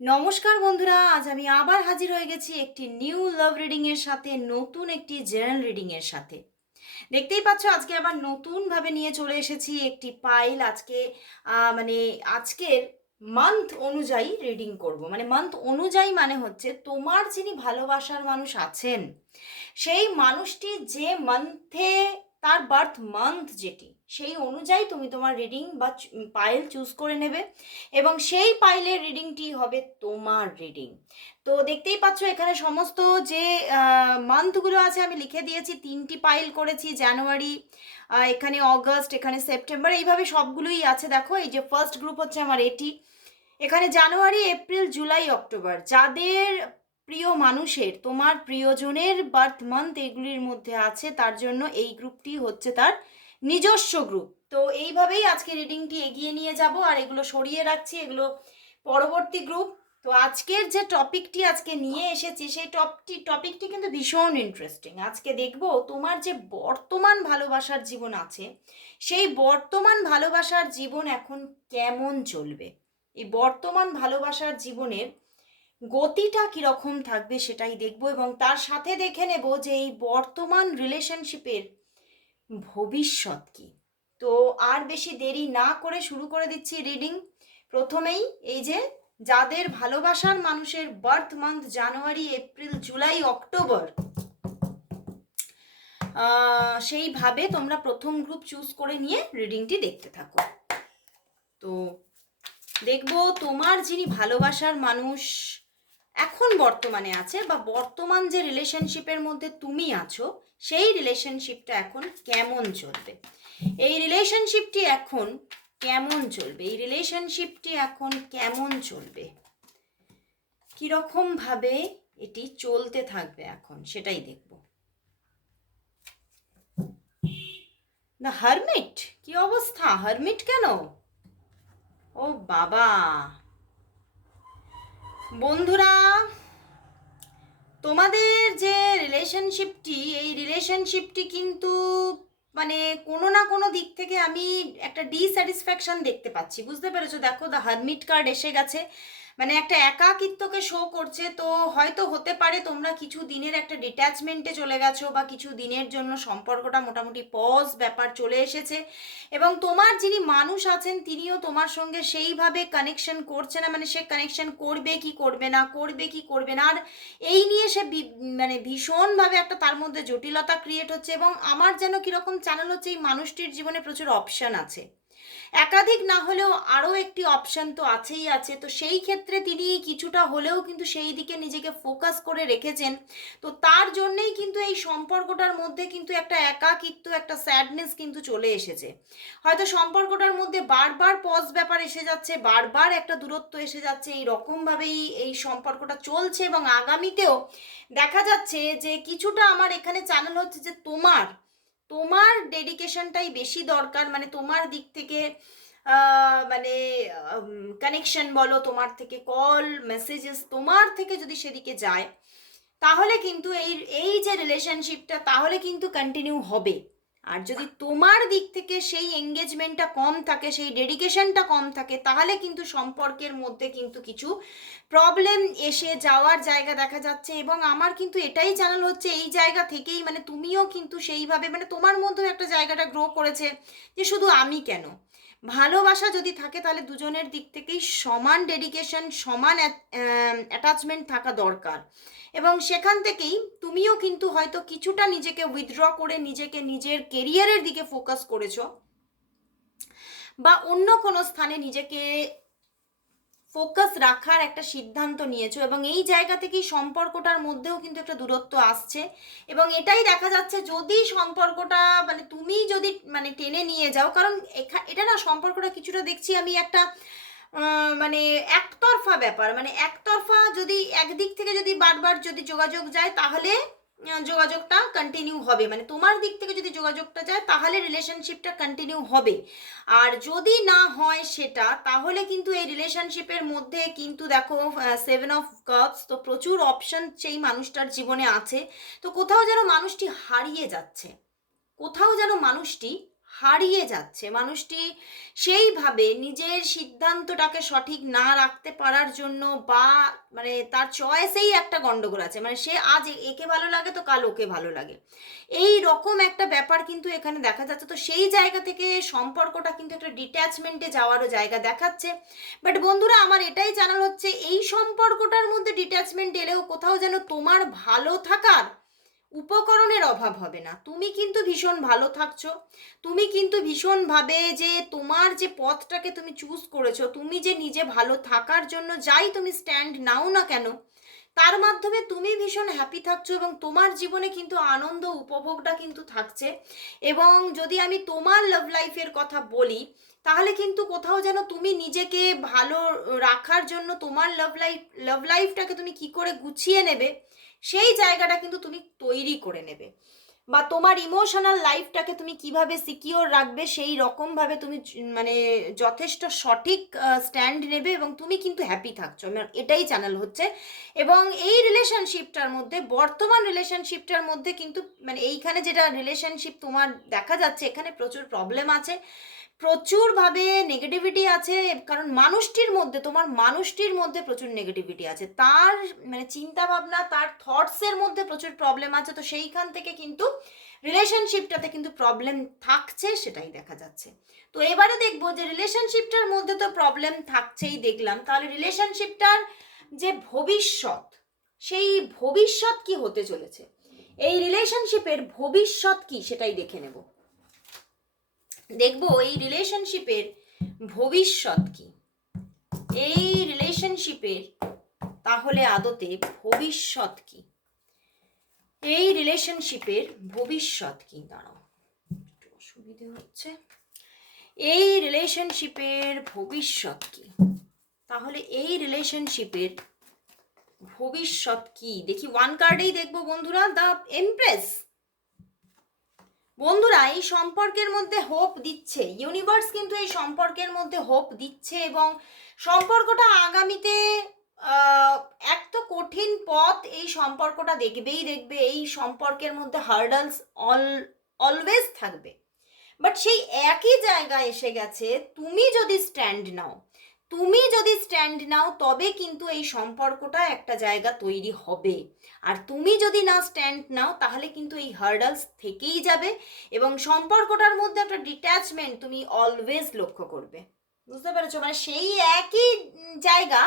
নমস্কার বন্ধুরা, আজ আমি আবার হাজির হয়ে গেছি একটি নিউ লাভ রিডিং এর সাথে, নতুন একটি জেনারেল রিডিং এর সাথে। দেখতেই পাচ্ছ, আজকে আবার নতুন ভাবে নিয়ে চলে এসেছি একটি পাইল আজকে মানে আজকের মান্থ অনুযায়ী রিডিং করব। মানে মান্থ অনুযায়ী মানে হচ্ছে তোমার যিনি ভালোবাসার মানুষ আছেন, সেই মানুষটি যে মান্থে তার বার্থ মান্থ যেটি সেই অনুযায়ী তুমি তোমার রিডিং বা পাইল চুজ করে নেবে এবং সেই পাইলের রিডিংটি হবে তোমার রিডিং তো দেখতেই পাচ্ছ এখানে সমস্ত যে মান্থগুলো আছে আমি লিখে দিয়েছি, তিনটি পাইল করেছি জানুয়ারি এখানে অগস্ট এখানে সেপ্টেম্বর এইভাবে সবগুলোই আছে দেখো, এই যে ফার্স্ট গ্রুপ হচ্ছে আমার এটি এখানে জানুয়ারি এপ্রিল জুলাই অক্টোবর যাদের প্রিয় মানুষের, তোমার প্রিয়জনের বার্থ মান্থ এগুলির মধ্যে আছে, তার জন্য এই গ্রুপটি হচ্ছে তার নিজস্ব গ্রুপ তো এইভাবেই আজকে রিডিংটি এগিয়ে নিয়ে যাব আর এগুলো সরিয়ে রাখছি, এগুলো পরবর্তী গ্রুপ তো আজকের যে টপিকটি আজকে নিয়ে এসেছি, সেই টপটি টপিকটি কিন্তু ভীষণ ইন্টারেস্টিং আজকে দেখব তোমার যে বর্তমান ভালোবাসার জীবন আছে, সেই বর্তমান ভালোবাসার জীবন এখন কেমন চলবে? এই বর্তমান ভালোবাসার জীবনের গতিটা কীরকম থাকবে সেটাই দেখব এবং তার সাথে দেখে নেব যে এই বর্তমান রিলেশনশিপের ভবিষ্যৎ কি? তো আর বেশি দেরি না করে শুরু করে দিচ্ছি রিডিং প্রথমেই এই যে, যাদের ভালোবাসার মানুষের birth month January April July October সেইভাবে তোমরা প্রথম গ্রুপ চুজ করে নিয়ে রিডিংটি দেখতে থাকো। তো দেখব তোমার যিনি ভালোবাসার মানুষ এখন বর্তমানে আছে বা বর্তমান যে রিলেশনশিপের মধ্যে তুমি আছো সেই রিলেশনশিপটা এখন কেমন চলবে? এই রিলেশনশিপটি এখন কেমন চলবে? এই রিলেশনশিপটি এখন কেমন চলবে? কীরকম ভাবে এটি চলতে থাকবে এখন সেটাই দেখব। না হারমিট কি অবস্থা? হারমিট কেন? ও বাবা! বন্ধুরা তোমাদের যে রিলেশনশিপটি এই রিলেশনশিপটি কিন্তু মানে কোনো না কোনো দিক থেকে আমি একটা ডিস্যাটিসফ্যাকশন দেখতে পাচ্ছি। বুঝতে পেরেছ? দেখো দ্য হারমিট কার্ড এসে গেছে। মানে একটা একাকিত্বকে শো করছে, তো হয়তো হতে পারে তোমরা কিছু দিনের একটা ডিট্যাচমেন্টে চলে গেছো বা কিছু দিনের জন্য সম্পর্কটা মোটামুটি পজ ব্যাপার চলে এসেছে। এবং তোমার যিনি মানুষ আছেন, তিনিও তোমার সঙ্গে সেইভাবে কানেকশন করছে না মানে সে কানেকশন করবে কি করবে না, করবে কি করবে না। আর এই নিয়ে সে মানে ভীষণভাবে একটা তার মধ্যে জটিলতা ক্রিয়েট হচ্ছে এবং আমার যেন কীরকম চ্যানেল হচ্ছে, এই মানুষটির জীবনে প্রচুর অপশান আছে। একাধিক না হলেও আরও একটি অপশান তো আছেই আছে। তো সেই ক্ষেত্রে তিনি কিছুটা হলেও কিন্তু সেই দিকে নিজেকে ফোকাস করে রেখেছেন। তো তার জন্যেই কিন্তু এই সম্পর্কটার মধ্যে কিন্তু একটা একাকিত্ব, একটা স্যাডনেস কিন্তু চলে এসেছে। হয়তো সম্পর্কটার মধ্যে বারবার পজ ব্যাপার এসে যাচ্ছে, বারবার একটা দূরত্ব এসে যাচ্ছে, এই রকমভাবেই এই সম্পর্কটা চলছে এবং আগামীতেও দেখা যাচ্ছে যে কিছুটা আমার এখানে চ্যানেল হচ্ছে যে তোমার তোমার ডেডিকেশনটাই বেশি দরকার মানে তোমার দিক থেকে মানে কানেকশন বলো, তোমার থেকে কল মেসেজেস তোমার থেকে যদি সেদিকে যায়, তাহলে কিন্তু এই এই যে রিলেশনশিপটা তাহলে কিন্তু কন্টিনিউ হবে। আর যদি তোমার দিক থেকে সেই এঙ্গেজমেন্টটা কম থাকে, সেই ডেডিকেশনটা কম থাকে, তাহলে কিন্তু সম্পর্কের মধ্যে কিন্তু কিছু প্রবলেম এসে যাওয়ার জায়গা দেখা যাচ্ছে। এবং আমার কিন্তু এটাই চ্যানেল হচ্ছে, এই জায়গা থেকেই মানে তুমিও কিন্তু সেইভাবে মানে তোমার মধ্যেও একটা জায়গাটা গ্রো করেছে যে শুধু আমি কেন? ভালোবাসা যদি থাকে, তাহলে দুজনের দিক থেকেই সমান ডেডিকেশন সমান অ্যাটাচমেন্ট থাকা দরকার। এবং সেখান থেকেই তুমিও কিন্তু হয়তো কিছুটা নিজেকে উইথড্র করে নিজেকে নিজের কেরিয়ারের দিকে ফোকাস করেছ, বা অন্য কোনো স্থানে নিজেকে ফোকাস রাখার একটা সিদ্ধান্ত নিয়েছো এবং এই জায়গা থেকেই সম্পর্কটার মধ্যেও কিন্তু একটা দূরত্ব আসছে। এবং এটাই দেখা যাচ্ছে যদি সম্পর্কটা মানে তুমি যদি মানে টেনে নিয়ে যাও, কারণ এটা না সম্পর্কটা কিছুটা দেখছি আমি একটা মানে একতরফা ব্যাপার। মানে একতরফা যদি একদিক থেকে যদি বারবার যদি যোগাযোগ যায়, তাহলে যোগাযোগটা কন্টিনিউ হবে। মানে তোমার দিক থেকে যদি যোগাযোগটা যায়, তাহলে রিলেশনশিপটা কন্টিনিউ হবে। আর যদি না হয় সেটা, তাহলে কিন্তু এই রিলেশনশিপের মধ্যে কিন্তু দেখো সেভেন অফ কাপস তো প্রচুর অপশন সেই মানুষটার জীবনে আছে। তো কোথাও যেন মানুষটি হারিয়ে যাচ্ছে। কোথাও যেন মানুষটি হারিয়ে যাচ্ছে। মানুষটি সেইভাবে নিজের সিদ্ধান্তটাকে সঠিক না রাখতে পারার জন্য বা মানে তার চয়েসেই একটা গন্ডগোল আছে। মানে সে আজ একে ভালো লাগে তো কাল ওকে ভালো লাগে। এই রকম একটা ব্যাপার কিন্তু এখানে দেখা যাচ্ছে। তো সেই জায়গা থেকে সম্পর্কটা কিন্তু একটা ডিট্যাচমেন্টে যাওয়ারও জায়গা দেখাচ্ছে। বাট বন্ধুরা, আমার এটাই জানার হচ্ছে, এই সম্পর্কটার মধ্যে ডিট্যাচমেন্ট এলেও কোথাও যেন তোমার ভালো থাকার উপকরণের অভাব হবে না। তুমি কিন্তু ভীষণ ভালো থাকছো। তুমি কিন্তু ভীষণভাবে যে তোমার যে পথটাকে তুমি চুজ করেছ, তুমি যে নিজে ভালো থাকার জন্য যাই তুমি স্ট্যান্ড নাও না কেন, তার মাধ্যমে তুমি ভীষণ হ্যাপি থাকছো এবং তোমার জীবনে কিন্তু আনন্দ উপভোগটা কিন্তু থাকছে। এবং যদি আমি তোমার লাভ লাইফের কথা বলি, তাহলে কিন্তু কোথাও যেন তুমি নিজেকে ভালো রাখার জন্য তোমার লাভ লাইফ লাভ লাইফটাকে তুমি কি করে গুছিয়ে নেবে সেই জায়গাটা কিন্তু তুমি তৈরি করে নেবে। বা তোমার ইমোশনাল লাইফটাকে তুমি কীভাবে সিকিওর রাখবে, সেই রকমভাবে তুমি মানে যথেষ্ট সঠিক স্ট্যান্ড নেবে এবং তুমি কিন্তু হ্যাপি থাকছো। এটাই চ্যানেল হচ্ছে। এবং এই রিলেশনশিপটার মধ্যে, বর্তমান রিলেশনশিপটার মধ্যে কিন্তু মানে এইখানে যেটা রিলেশনশিপ তোমার দেখা যাচ্ছে, এখানে প্রচুর প্রবলেম আছে। প্রচুরভাবে নেগেটিভিটি আছে, কারণ মানুষটির মধ্যে, তোমার মানুষটির মধ্যে প্রচুর নেগেটিভিটি আছে। তার মানে চিন্তা ভাবনা তার থটসের মধ্যে প্রচুর প্রবলেম আছে। তো সেইখান থেকে কিন্তু রিলেশনশিপটাতে কিন্তু প্রবলেম থাকছে, সেটাই দেখা যাচ্ছে। তো এবারে দেখব যে রিলেশনশিপটার মধ্যে তো প্রবলেম থাকছেই দেখলাম। তাহলে রিলেশনশিপটার যে ভবিষ্যৎ, সেই ভবিষ্যৎ কি হতে চলেছে? এই রিলেশনশিপের ভবিষ্যৎ কি, সেটাই দেখে নেব। দেখব এই রিলেশনশিপের ভবিষ্যৎ কি। এই রিলেশনশিপের তাহলে আদতে ভবিষ্যৎ কি। এই রিলেশনশিপের ভবিষ্যৎ কি, দাঁড়াও। একটু অসুবিধে হচ্ছে। এই রিলেশনশিপের ভবিষ্যৎ কি। তাহলে এই রিলেশনশিপের ভবিষ্যৎ কি। দেখি ওয়ান কার্ডেই দেখব বন্ধুরা দ্য এমপ্রেস বন্ধুরা, এই সম্পর্কের মধ্যে হোপ দিচ্ছে। ইউনিভার্স কিন্তু এই সম্পর্কের মধ্যে হোপ দিচ্ছে এবং সম্পর্কটা আগামীতে এক তো কঠিন পথ, এই সম্পর্কটা দেখবেই দেখবে, এই সম্পর্কের মধ্যে হার্ডলস অল অলওয়েজ থাকবে। বাট সেই একই জায়গায় এসে গেছে, তুমি যদি স্ট্যান্ড নাও তুমি যদি স্ট্যান্ড নাও, তবে কিন্তু এই সম্পর্কটা একটা জায়গা তৈরি হবে। আর তুমি যদি না স্ট্যান্ড নাও, তাহলে কিন্তু এই হার্ডালস থেকেই যাবে এবং সম্পর্কটার মধ্যে একটা ডিট্যাচমেন্ট তুমি অলওয়েজ লক্ষ্য করবে। বুঝতে পেরেছ? মানে সেই একই জায়গা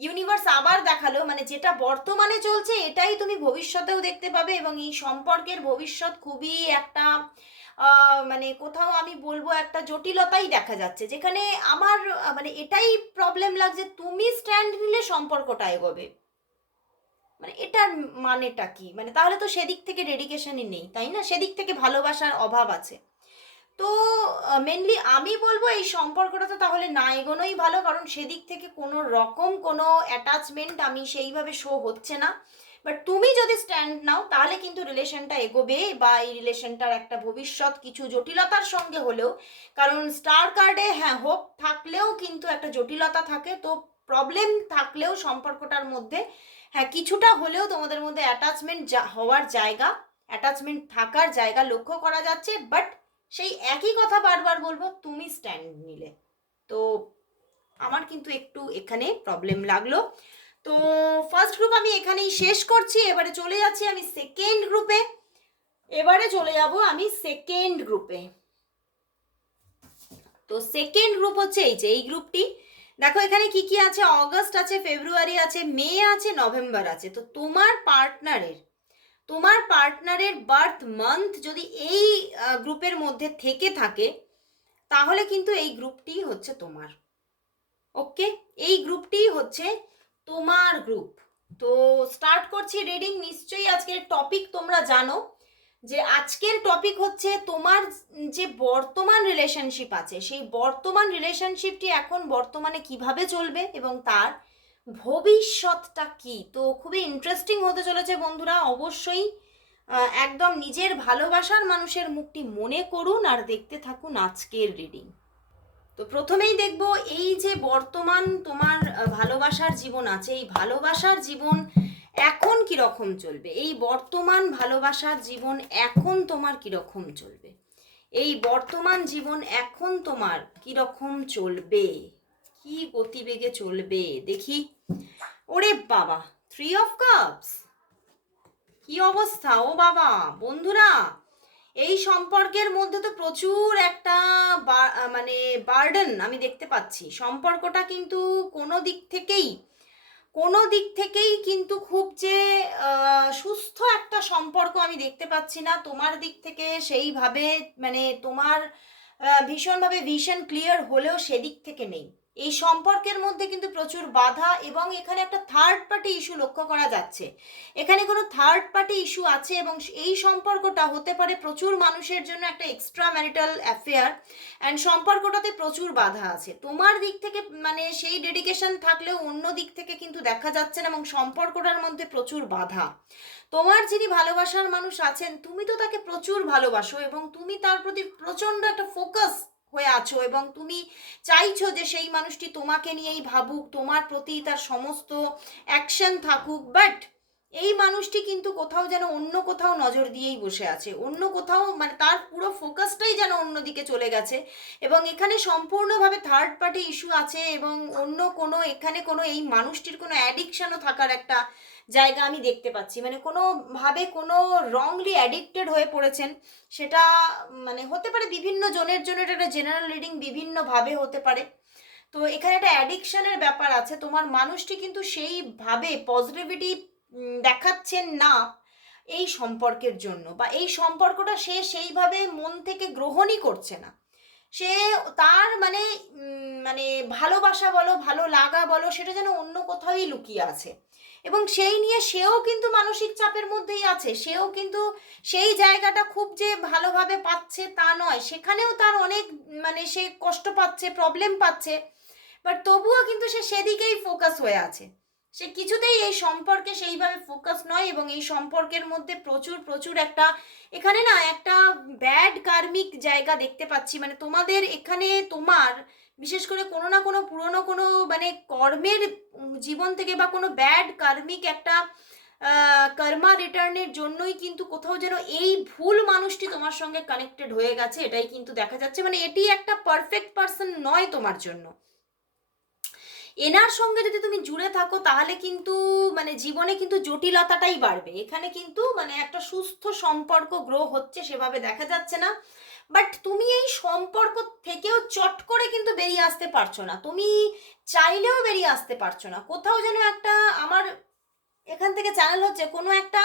ইউনিভার্স আবার দেখাল মানে যেটা বর্তমানে চলছে, এটাই তুমি ভবিষ্যতেও দেখতে পাবে এবং এই সম্পর্কের ভবিষ্যৎ খুবই একটা মানে কোথাও আমি বলব একটা জটিলতাই দেখা যাচ্ছে। যেখানে আমার মানে এটাই প্রবলেম লাগছে, তুমি স্ট্যান্ড নিলে সম্পর্কটা এগোবে। মানে এটার মানেটা কি? মানে তাহলে তো সেদিক থেকে ডেডিকেশনই নেই, তাই না? সেদিক থেকে ভালোবাসার অভাব আছে। তো মেনলি আমি বলব এই সম্পর্কটা তো তাহলে না এগোনোই ভালো, কারণ সেদিক থেকে কোনো রকম কোনো অ্যাটাচমেন্ট আমি সেইভাবে শো হচ্ছে না। বাট তুমি যদি স্ট্যান্ড নাও, তাহলে কিন্তু রিলেশনটা এগোবে বা এই রিলেশনটার একটা ভবিষ্যৎ কিছু জটিলতার সঙ্গে হলেও। কারণ স্টার কার্ডে হ্যাঁ হোপ থাকলেও কিন্তু একটা জটিলতা থাকে। তো প্রবলেম থাকলেও সম্পর্কটার মধ্যে হ্যাঁ কিছুটা হলেও তোমাদের মধ্যে অ্যাটাচমেন্ট হওয়ার জায়গা অ্যাটাচমেন্ট থাকার জায়গা লক্ষ্য করা যাচ্ছে। বাট সেই একই কথা বারবার বলব, তুমি স্ট্যান্ড নিলে। তো আমার কিন্তু একটু এখানে প্রবলেম লাগল। তো ফার্স্ট গ্রুপ আমি এখানেই শেষ করছি, এবারে চলে যাচ্ছি আমি সেকেন্ড গ্রুপে এবারে চলে যাব আমি সেকেন্ড গ্রুপে তো সেকেন্ড গ্রুপ হচ্ছে এই যে, এই গ্রুপটি দেখো, এখানে কি কি আছে? অগস্ট আছে ফেব্রুয়ারি আছে মে আছে নভেম্বর আছে। তো তোমার পার্টনারের তোমার পার্টনারের বার্থ মান্থ যদি এই গ্রুপের মধ্যে থেকে থাকে, তাহলে কিন্তু এই গ্রুপটি হচ্ছে তোমার। ওকে এই গ্রুপটি হচ্ছে তোমার গ্রুপ তো স্টার্ট করছি রিডিং নিশ্চয়ই আজকের টপিক তোমরা জানো যে আজকের টপিক হচ্ছে তোমার যে বর্তমান রিলেশনশিপ আছে, সেই বর্তমান রিলেশনশিপটি এখন বর্তমানে কীভাবে চলবে এবং তার ভবিষ্যৎটা কি? তো খুবই ইন্টারেস্টিং হতে চলেছে বন্ধুরা, অবশ্যই একদম নিজের ভালোবাসার মানুষের মুখটি মনে করুন আর দেখতে থাকুন আজকের রিডিং তো প্রথমেই দেখব এই যে বর্তমান তোমার ভালোবাসার জীবন আছে, এই ভালোবাসার জীবন এখন কীরকম চলবে? এই বর্তমান ভালোবাসার জীবন এখন তোমার কীরকম চলবে? এই বর্তমান জীবন এখন তোমার কীরকম চলবে? কি গতিবেগে চলবে? দেখি। ওরে বাবা থ্রি অফ কাপস কি অবস্থা? ও বাবা, বন্ধুরা এই সম্পর্কের মধ্যে তো প্রচুর একটা মানে বার্ডেন আমি দেখতে পাচ্ছি। সম্পর্কটা কিন্তু কোনো দিক থেকেই, কোনো দিক থেকেই কিন্তু খুব যে সুস্থ একটা সম্পর্ক আমি দেখতে পাচ্ছি না। তোমার দিক থেকে সেইভাবে মানে তোমার ভীষণভাবে ভিশন ক্লিয়ার হলেও সেদিক থেকে নেই। এই সম্পর্কের মধ্যে কিন্তু প্রচুর বাধা এবং এখানে একটা থার্ড পার্টি ইস্যু লক্ষ্য করা যাচ্ছে। এখানে কোনো থার্ড পার্টি ইস্যু আছে এবং এই সম্পর্কটা হতে পারে প্রচুর মানুষের জন্য একটা এক্সট্রা ম্যারিটাল অ্যাফেয়ার অ্যান্ড সম্পর্কটাতে প্রচুর বাধা আছে। তোমার দিক থেকে মানে সেই ডেডিকেশন থাকলেও অন্য দিক থেকে কিন্তু দেখা যাচ্ছে না এবং সম্পর্কটার মধ্যে প্রচুর বাধা। তোমার যিনি ভালোবাসার মানুষ আছেন, তুমি তো তাকে প্রচুর ভালোবাসো এবং তুমি তার প্রতি প্রচণ্ড একটা ফোকাস হয়ে আছো এবং তুমি চাইছো যে সেই মানুষটি তোমাকে নিয়েই ভাবুক, তোমার প্রতি তার সমস্ত অ্যাকশন থাকুক বাট এই মানুষটি কিন্তু কোথাও যেন অন্য কোথাও নজর দিয়েই বসে আছে, অন্য কোথাও মানে তার পুরো ফোকাসটাই যেন অন্যদিকে চলে গেছে এবং এখানে সম্পূর্ণভাবে থার্ড পার্টি ইস্যু আছে এবং অন্য কোনো, এখানে কোনো এই মানুষটির কোনো অ্যাডিকশানও থাকার একটা জায়গা আমি দেখতে পাচ্ছি। মানে কোনোভাবে কোনো রংলি অ্যাডিক্টেড হয়ে পড়েছেন, সেটা মানে হতে পারে বিভিন্ন জনের জন্য এটা জেনারেল রিডিং বিভিন্নভাবে হতে পারে। তো এখানে একটা অ্যাডিকশনের ব্যাপার আছে। তোমার মানুষটি কিন্তু সেইভাবে পজিটিভিটি দেখাচ্ছেন না এই সম্পর্কের জন্য বা এই সম্পর্কটা সে সেইভাবে মন থেকে গ্রহণই করছে না। সে তার মানে মানে ভালোবাসা বলো, ভালো লাগা বলো, সেটা যেন অন্য কোথাওই লুকিয়ে আছে। এবং সেই নিয়ে সেও কিন্তু মানসিক চাপের মধ্যেই আছে। সেও কিন্তু সেই জায়গাটা খুব যে ভালোভাবে পাচ্ছে তা নয়। সেখানেও তার অনেক মানে সে কষ্ট পাচ্ছে প্রবলেম পাচ্ছে বাট তবুও কিন্তু সে সেদিকেই ফোকাস হয়ে আছে। সে কিছুতেই এই সম্পর্কে সেইভাবে ফোকাস নয় এবং এই সম্পর্কের মধ্যে প্রচুর প্রচুর একটা এখানে না একটা ব্যাড কার্মিক জায়গা দেখতে পাচ্ছি। মানে তোমাদের এখানে তোমার বিশেষ করে কোনো না কোনো পুরনো কোনো মানে কর্মের জীবন থেকে বা কোনো ব্যাড কার্মিক একটা কর্মা রিটার্নের জন্যই কিন্তু কোথাও যেন এই ভুল মানুষটি তোমার সঙ্গে কানেক্টেড হয়ে গেছে, এটাই কিন্তু দেখা যাচ্ছে। মানে এটি একটা পারফেক্ট পার্সন নয় তোমার জন্য। এনার সঙ্গে যদি তুমি জুড়ে থাকো, তাহলে কিন্তু মানে জীবনে কিন্তু জটিলতাটাই বাড়বে। এখানে কিন্তু মানে একটা সুস্থ সম্পর্ক গ্রো হচ্ছে, সেভাবে দেখা যাচ্ছে না। বাট তুমি এই সম্পর্ক থেকেও চট করে কিন্তু বেরিয়ে আসতে পারছ না। তুমি চাইলেও বেরিয়ে আসতে পারছ না। কোথাও যেন একটা আমার এখান থেকে চ্যানেল হচ্ছে, কোনো একটা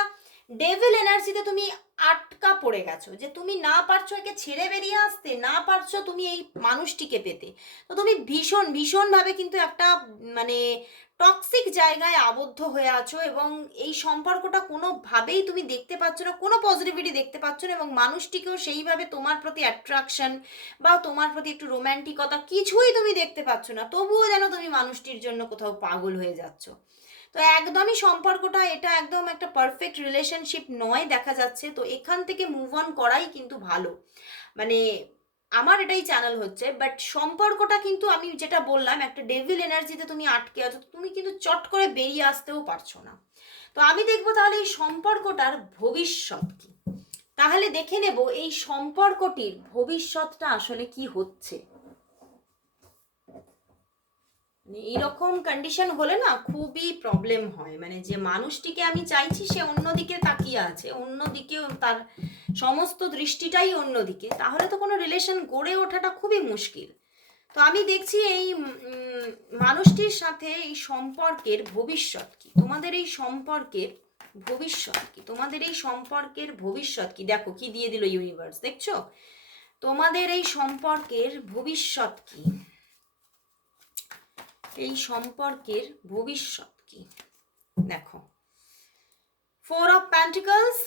ডেভিল এনার্জিতে তুমি আটকা পড়ে গেছো, যে তুমি না পারছ একে ছেড়ে বেরিয়ে আসতে, না পারছ তুমি এই মানুষটিকে পেতে। তো তুমি ভীষণ, ভীষণভাবে কিন্তু একটা মানে টক্সিক জায়গায় আবদ্ধ হয়ে আছো এবং এই সম্পর্কটা কোনোভাবেই তুমি দেখতে পাচ্ছ না, কোনো পজিটিভিটি দেখতে পাচ্ছ না এবং মানুষটিকেও সেইভাবে তোমার প্রতি অ্যাট্রাকশন বা তোমার প্রতি একটু রোম্যান্টিকতা কিছুই তুমি দেখতে পাচ্ছ না, তবুও যেন তুমি মানুষটির জন্য কোথাও পাগল হয়ে যাচ্ছ। তো একদমই সম্পর্কটা এটা একদম একটা পারফেক্ট রিলেশনশিপ নয়, দেখা যাচ্ছে। তো এখান থেকে মুভ অন করাই কিন্তু ভালো। মানে আমার এটাই চ্যানেল হচ্ছে বাট সম্পর্কটা কিন্তু আমি যেটা বললাম, একটা ডেভিল এনার্জিতে তুমি আটকে আছো তুমি কিন্তু চট করে বেরিয়ে আসতেও পারছ না। তো আমি দেখব তাহলে এই সম্পর্কটার ভবিষ্যৎ কি। তাহলে দেখে নেব এই সম্পর্কটির ভবিষ্যৎটা আসলে কি হচ্ছে। এইরকম কন্ডিশন হলে না খুবই প্রবলেম হয়। মানে যে মানুষটিকে আমি চাইছি সে অন্যদিকে তাকিয়ে আছে অন্যদিকে তার সমস্ত দৃষ্টিটাই অন্যদিকে তাহলে তো কোনো রিলেশন গড়ে ওঠাটা খুবই মুশকিল। তো আমি দেখছি এই মানুষটির সাথে এই সম্পর্কের ভবিষ্যৎ কি? তোমাদের এই সম্পর্কের ভবিষ্যৎ কি? তোমাদের এই সম্পর্কের ভবিষ্যৎ কি? দেখো কি দিয়ে দিল ইউনিভার্স দেখছ? তোমাদের এই সম্পর্কের ভবিষ্যৎ কি? এই সম্পর্কের ভবিষ্যৎ কি? দেখো ফোর অফ প্যান্টিকলস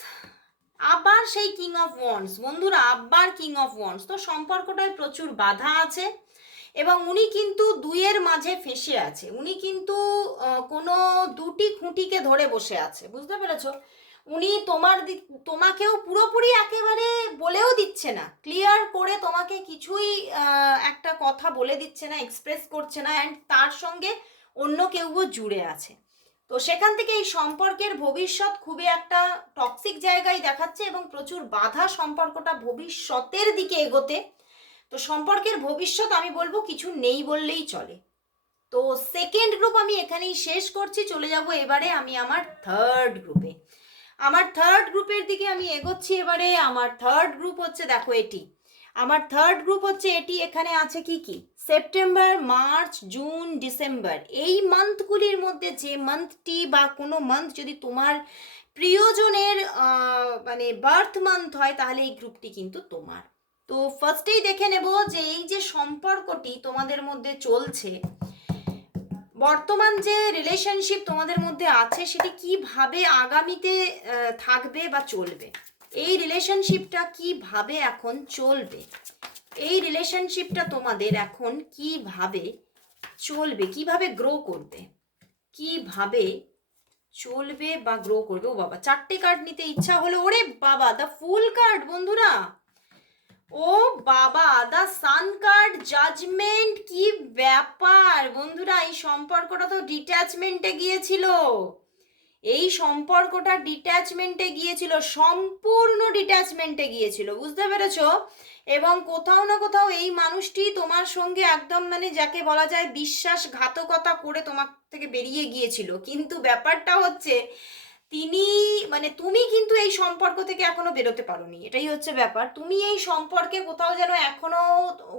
আবার সেই কিং অফ ওয়ান্স বন্ধুরা, আবার কিং অফ ওয়ান্স তো সম্পর্কটায় প্রচুর বাধা আছে এবং উনি কিন্তু দুইয়ের মাঝে ফেঁসে আছে। উনি কিন্তু কোনো দুটি খুঁটিকে ধরে বসে আছে। বুঝতে পেরেছ? উনি তোমার তোমাকেও পুরোপুরি একেবারে বলেও দিচ্ছে না। ক্লিয়ার করে তোমাকে কিছুই একটা কথা বলে দিচ্ছে না এক্সপ্রেস করছে না অ্যান্ড তার সঙ্গে অন্য কেউও জুড়ে আছে। তো সেখান থেকে এই সম্পর্কের ভবিষ্যৎ খুবই একটা টক্সিক জায়গায় দেখাচ্ছে এবং প্রচুর বাধা সম্পর্কটা ভবিষ্যতের দিকে এগোতে। তো সম্পর্কের ভবিষ্যৎ আমি বলব কিছু নেই বললেই চলে। তো সেকেন্ড গ্রুপ আমি এখানেই শেষ করছি, চলে যাব এবারে আমি আমার থার্ড গ্রুপে আমার থার্ড গ্রুপের দিকে আমি এগোচ্ছি এবারে, আমার থার্ড গ্রুপ হচ্ছে দেখো এটি। আমার থার্ড গ্রুপ হচ্ছে এটি, এখানে আছে কি কি? সেপ্টেম্বর মার্চ জুন ডিসেম্বর এই মান্থগুলির মধ্যে যে মান্থটি বা কোনো মান্থ যদি তোমার প্রিয়জনের মানে বার্থ মান্থ হয়, তাহলে এই গ্রুপটি কিন্তু তোমার। তো ফার্স্টেই দেখে নেব যে এই যে সম্পর্কটি তোমাদের মধ্যে চলছে বর্তমান যে রিলেশনশিপ তোমাদের মধ্যে আছে, সেটি কীভাবে আগামীতে থাকবে বা চলবে? এই রিলেশনশিপটা কীভাবে এখন চলবে? এই রিলেশনশিপটা তোমাদের এখন কীভাবে চলবে? কীভাবে গ্রো করবে? কীভাবে চলবে বা গ্রো করবে? ও বাবা, চারটে কার্ড নিতে ইচ্ছা হলো। ওরে বাবা দ্য ফুল কার্ড বন্ধুরা! ও বাবা দা সান কার্ড জাজমেন্ট কি ব্যাপার? বন্ধুরা, এই সম্পর্কটা তো ডিট্যাচমেন্টে গিয়েছিল। এই সম্পর্কটা ডিট্যাচমেন্টে গিয়েছিল, সম্পূর্ণ ডিট্যাচমেন্টে গিয়েছিল, বুঝতে পেরেছ? এবং কোথাও না কোথাও এই মানুষটি তোমার সঙ্গে একদম মানে যাকে বলা যায় বিশ্বাসঘাতকতা করে তোমার থেকে বেরিয়ে গিয়েছিল। কিন্তু ব্যাপারটা হচ্ছে তিনি মানে তুমি কিন্তু এই সম্পর্ক থেকে এখনও বেরোতে পারোনি। এটাই হচ্ছে ব্যাপার। তুমি এই সম্পর্কে কোথাও যেন এখনও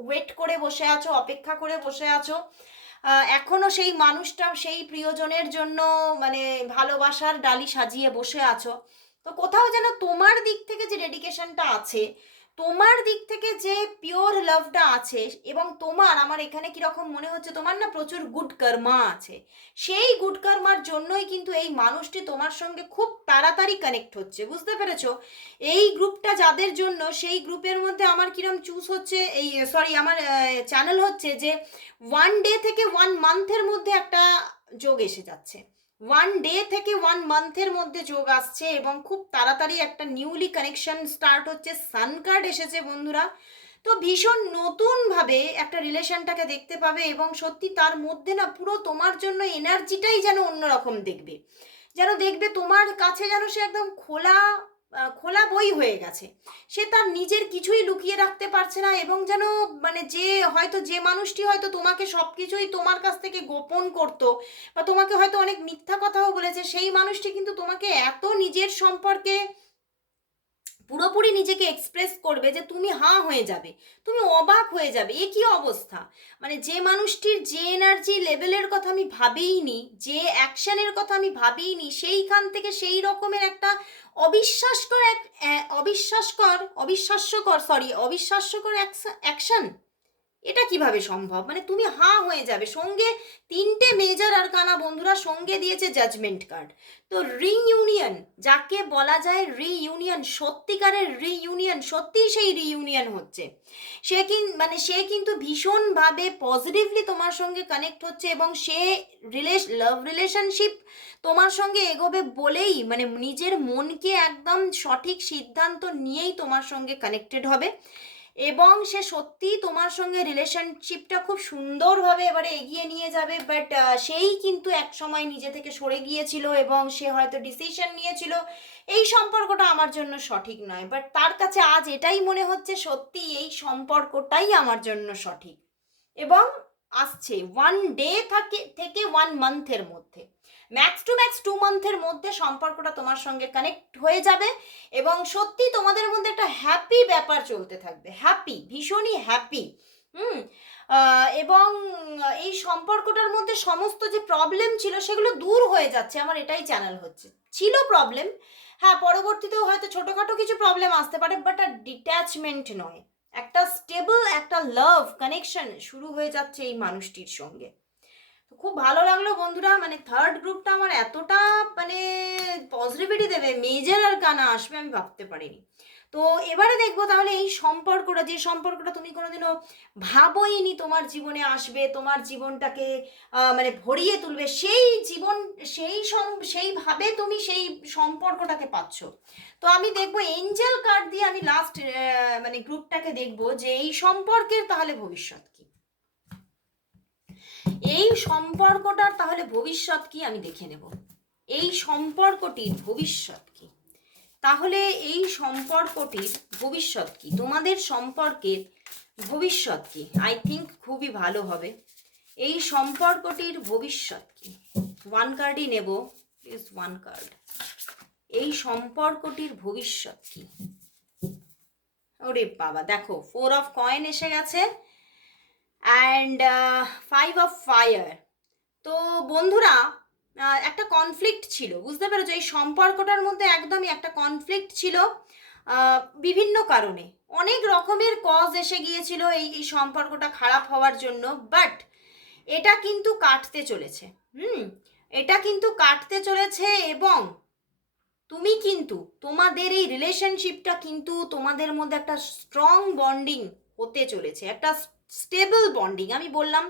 ওয়েট করে বসে আছো, অপেক্ষা করে বসে আছো। এখনও সেই মানুষটা, সেই প্রিয়জনের জন্য মানে ভালোবাসার ডালি সাজিয়ে বসে আছো। তো কোথাও যেন তোমার দিক থেকে যে ডেডিকেশনটা আছে তোমার দিক থেকে যে পিওর লাভটা আছে এবং তোমার, আমার এখানে কীরকম মনে হচ্ছে, তোমার না প্রচুর গুড কর্মা আছে। সেই গুড কর্মার জন্যই কিন্তু এই মানুষটি তোমার সঙ্গে খুব তাড়াতাড়ি কানেক্ট হচ্ছে, বুঝতে পেরেছ? এই গ্রুপটা যাদের জন্য, সেই গ্রুপের মধ্যে আমার কিরম চুজ হচ্ছে, এই সরি আমার চ্যানেল হচ্ছে যে ওয়ান ডে থেকে ওয়ান মান্থের মধ্যে একটা যোগ এসে যাচ্ছে। ওয়ান ডে থেকে ওয়ান মান্থের মধ্যে যোগ আসছে এবং খুব তাড়াতাড়ি একটা নিউলি কানেকশন স্টার্ট হচ্ছে। সান কার্ড এসেছে বন্ধুরা। তো ভীষণ নতুনভাবে একটা রিলেশনটাকে দেখতে পাবে এবং সত্যি তার মধ্যে না পুরো তোমার জন্য এনার্জিটাই যেন অন্যরকম দেখবে। যেন দেখবে তোমার কাছে যেন সে একদম খোলা খোলা বই হয়ে গেছে। সে তার নিজের কিছুই লুকিয়ে রাখতে পারছে না এবং যেন মানে যে হয়তো, যে মানুষটি হয়তো তোমাকে সব কিছুই তোমার কাছ থেকে গোপন করতো বা তোমাকে হয়তো অনেক মিথ্যা কথাও বলেছে, সেই মানুষটি কিন্তু তোমাকে এত নিজের সম্পর্কে পুরোপুরি নিজেকে এক্সপ্রেস করবে যে তুমি হাঁ হয়ে যাবে, তুমি অবাক হয়ে যাবে, এ কী অবস্থা? মানে যে মানুষটির যে এনার্জি লেভেলের কথা আমি ভাবিইনি, যে অ্যাকশানের কথা আমি ভাবিইনি, সেইখান থেকে সেই রকমের একটা অবিশ্বাসকর এক অবিশ্বাসকর অবিশ্বাস্যকর সরি অবিশ্বাস্যকর অ্যাকশন এটা কীভাবে সম্ভব? মানে তুমি হাঁ হয়ে যাবে। সঙ্গে তিনটে মেজর আর কানা বন্ধুরা সঙ্গে দিয়েছে জাজমেন্ট কার্ড তো রিইউনিয়ন যাকে বলা যায় রিইউনিয়ন সত্যিকারের রিইউনিয়ন সত্যিই সেই রিইউনিয়ন হচ্ছে। সে কিন মানে সে কিন্তু ভীষণভাবে পজিটিভলি তোমার সঙ্গে কানেক্ট হচ্ছে এবং সে রিলেশ লাভ রিলেশনশিপ তোমার সঙ্গে এগোবে বলেই মানে নিজের মনকে একদম সঠিক সিদ্ধান্ত নিয়েই তোমার সঙ্গে কানেক্টেড হবে। এবং সে সত্যিই তোমার সঙ্গে রিলেশনশিপটা খুব সুন্দরভাবে এবারে এগিয়ে নিয়ে যাবে বাট সেই কিন্তু এক সময় নিজে থেকে সরে গিয়েছিল এবং সে হয়তো ডিসিশন নিয়েছিল। এই সম্পর্কটা আমার জন্য সঠিক নয় বাট তার কাছে আজ এটাই মনে হচ্ছে সত্যি এই সম্পর্কটাই আমার জন্য সঠিক। এবং আসছে ওয়ান ডে থাকে, থেকে ওয়ান মান্থের মধ্যে। ম্যাক্স টু ম্যাক্স টু মান্থের মধ্যে সম্পর্কটা তোমার সঙ্গে কানেক্ট হয়ে যাবে এবং সত্যি তোমাদের মধ্যে একটা হ্যাপি ব্যাপার চলতে থাকবে। হ্যাপি ভীষণই হ্যাপি হুম? এবং এই সম্পর্কটার মধ্যে সমস্ত যে প্রবলেম ছিল সেগুলো দূর হয়ে যাচ্ছে, আমার এটাই চ্যানেল হচ্ছে। ছিল প্রবলেম হ্যাঁ পরবর্তীতেও হয়তো ছোটোখাটো কিছু প্রবলেম আসতে পারে বাট আর ডিট্যাচমেন্ট নয়। একটা স্টেবল একটা লাভ কানেকশন শুরু হয়ে যাচ্ছে এই মানুষটির সঙ্গে। খুব ভালো লাগল বন্ধুরা মানে থার্ড গ্রুপটা আমার এতটা মানে পজিটিভিটি দেবে মেজর আর কানা আসবে আমি ভাবতে পারিনি। তো এবারে দেখব তাহলে এই সম্পর্কটা, যে সম্পর্কটা তুমি কোনোদিনও ভাবোইনি তোমার জীবনে আসবে, তোমার জীবনটাকে মানে ভরিয়ে তুলবে, সেই জীবন, সেই সেইভাবে তুমি সেই সম্পর্কটাকে পাচ্ছ। তো আমি দেখব এঞ্জেল কার্ড দিয়ে আমি লাস্ট মানে গ্রুপটাকে দেখব যে এই সম্পর্কের তাহলে ভবিষ্যৎ। এই সম্পর্কটার তাহলে ভবিষ্যৎ কি আমি দেখে নেব। এই সম্পর্কটির ভবিষ্যৎ কি? তাহলে এই সম্পর্কটির ভবিষ্যৎ কি? তোমাদের সম্পর্কের ভবিষ্যৎ কি? আই থিঙ্ক খুবই ভালো হবে। এই সম্পর্কটির ভবিষ্যৎ কি? ওয়ান কার্ডই নেব প্লিজ ওয়ান কার্ড এই সম্পর্কটির ভবিষ্যৎ কি? ওরে বাবা, দেখো ফোর অফ কয়েন এসে গেছে। অ্যান্ড ফাইভ অফ ফায়ার তো বন্ধুরা একটা কনফ্লিক্ট ছিল, বুঝতে পেরেছ? এই সম্পর্কটার মধ্যে একদমই একটা কনফ্লিক্ট ছিল বিভিন্ন কারণে। অনেক রকমের কজ এসে গিয়েছিল এই এই সম্পর্কটা খারাপ হওয়ার জন্য বাট এটা কিন্তু কাটতে চলেছে। হুম? এটা কিন্তু কাটতে চলেছে এবং তুমি কিন্তু, তোমাদের এই রিলেশনশিপটা কিন্তু তোমাদের মধ্যে একটা স্ট্রং বন্ডিং হতে চলেছে। একটা স্টেবল বন্ডিং আমি বললাম।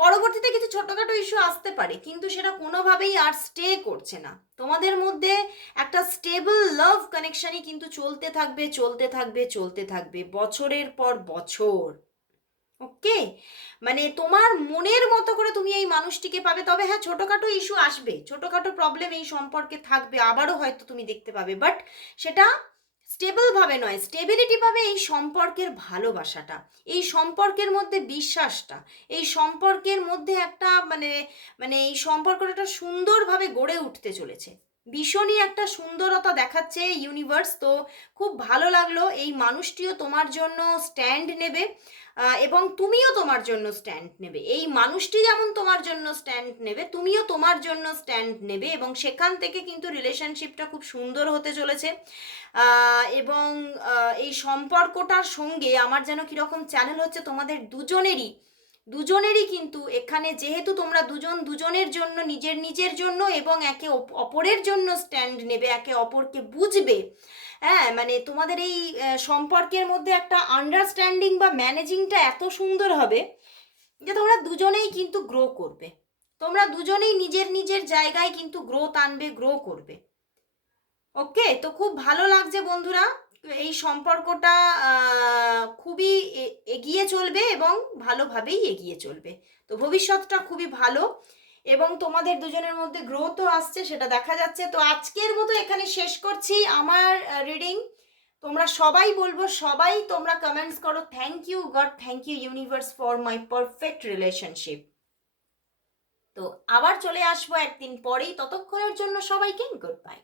পরবর্তীতে কিছু ছোটোখাটো ইস্যু আসতে পারে, কিন্তু সেটা কোনোভাবেই আর স্টে করছে না। তোমাদের মধ্যে একটা স্টেবল লাভ কানেকশানই কিন্তু চলতে থাকবে চলতে থাকবে চলতে থাকবে, বছরের পর বছর। ওকে মানে তোমার মনের মতো করে তুমি এই মানুষটিকে পাবে। তবে হ্যাঁ ছোটোখাটো ইস্যু আসবে, ছোটোখাটো প্রবলেম এই সম্পর্কে থাকবে, আবারও হয়তো তুমি দেখতে পাবে। বাট সেটা স্টেবল ভাবে নয় স্টেবিলিটি পাবে এই সম্পর্কের ভালোবাসাটা, এই সম্পর্কের মধ্যে বিশ্বাসটা, এই সম্পর্কের মধ্যে একটা মানে মানে এই সম্পর্কটা সুন্দরভাবে গড়ে উঠতে চলেছে। ভীষণই একটা সুন্দরতা দেখাচ্ছে ইউনিভার্স তো খুব ভালো লাগল এই মানুষটিও তোমার জন্য স্ট্যান্ড নেবে এবং তুমিও তোমার জন্য স্ট্যান্ড নেবে। এই মানুষটি যেমন তোমার জন্য স্ট্যান্ড নেবে, তুমিও তোমার জন্য স্ট্যান্ড নেবে, এবং সেখান থেকে কিন্তু রিলেশনশিপটা খুব সুন্দর হতে চলেছে। এবং এই সম্পর্কটার সঙ্গে আমার যেন কীরকম চ্যানেল হচ্ছে তোমাদের দুজনেরই। দুজনেরই কিন্তু এখানে যেহেতু তোমরা দুজন দুজনের জন্য, নিজের নিজের জন্য এবং একে অপ- অপরের জন্য স্ট্যান্ড নেবে, একে অপরকে বুঝবে হ্যাঁ? মানে তোমাদের এই সম্পর্কের মধ্যে একটা আন্ডারস্ট্যান্ডিং বা ম্যানেজিংটা এত সুন্দর হবে যে তোমরা দুজনেই কিন্তু গ্রো করবে। তোমরা দুজনেই নিজের নিজের জায়গায় কিন্তু গ্রোথ আনবে গ্রো করবে। ওকে তো খুব ভালো লাগছে বন্ধুরা। এই সম্পর্কটা খুবই এগিয়ে চলবে এবং ভালোভাবেই এগিয়ে চলবে। তো ভবিষ্যৎটা খুবই ভালো এবং তোমাদের দুজনের মধ্যে গ্রোথও আসছে, সেটা দেখা যাচ্ছে। তো আজকের মতো এখানে শেষ করছি আমার রিডিং তোমরা সবাই বলব, সবাই তোমরা কমেন্টস করো। Thank you God thank you universe for my perfect relationship তো আবার চলে আসব একদিন পরেই। ততক্ষণের জন্য সবাইকে গুড বাই